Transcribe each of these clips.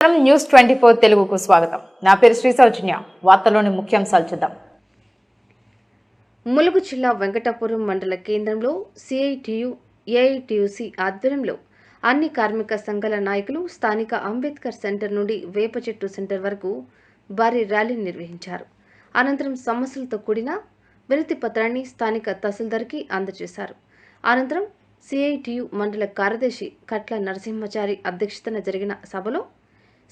News 24 తెలుగుకు స్వాగతం. నా పేరు శ్రీ సౌజన్య. వార్తల్లోని ముఖ్యాంశాలు చూద్దాం. ములుగు జిల్లా వెంకటాపురం మండల కేంద్రంలో సిఐటియు ఏఐటియుసి ఆధ్వర్యంలో అన్ని కార్మిక సంఘాల నాయకులు స్థానిక అంబేద్కర్ సెంటర్ నుండి వేప చెట్టు సెంటర్ వరకు భారీ ర్యాలీ నిర్వహించారు. అనంతరం సమస్యలతో కూడిన వినతి పత్రాన్ని స్థానిక తహసీల్దార్కి అందజేశారు. అనంతరం సిఐటియు మండల కార్యదర్శి కట్ల నరసింహచారి అధ్యక్షతన జరిగిన సభలో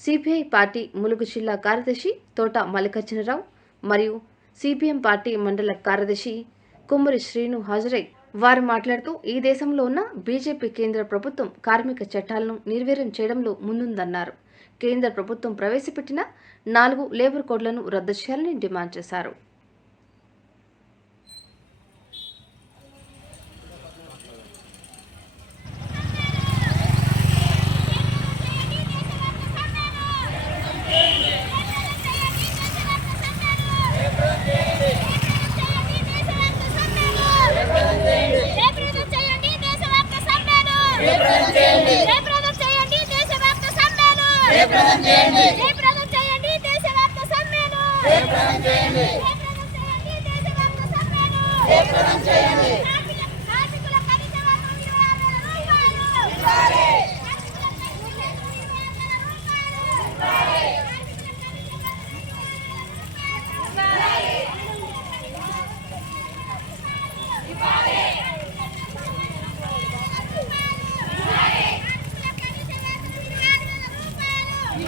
సిపిఐ పార్టీ ములుగు జిల్లా కార్యదర్శి తోట మల్లికార్జునరావు మరియు సిపిఎం పార్టీ మండల కార్యదర్శి కుమ్మరి శ్రీను హాజరై వారు మాట్లాడుతూ ఈ దేశంలో ఉన్న బీజేపీ కేంద్ర ప్రభుత్వం కార్మిక చట్టాలను నిర్వీర్యం చేయడంలో ముందుందన్నారు. కేంద్ర ప్రభుత్వం ప్రవేశపెట్టిన 4 లేబర్ కోడ్లను రద్దు చేయాలని డిమాండ్ చేశారు.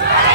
Yeah!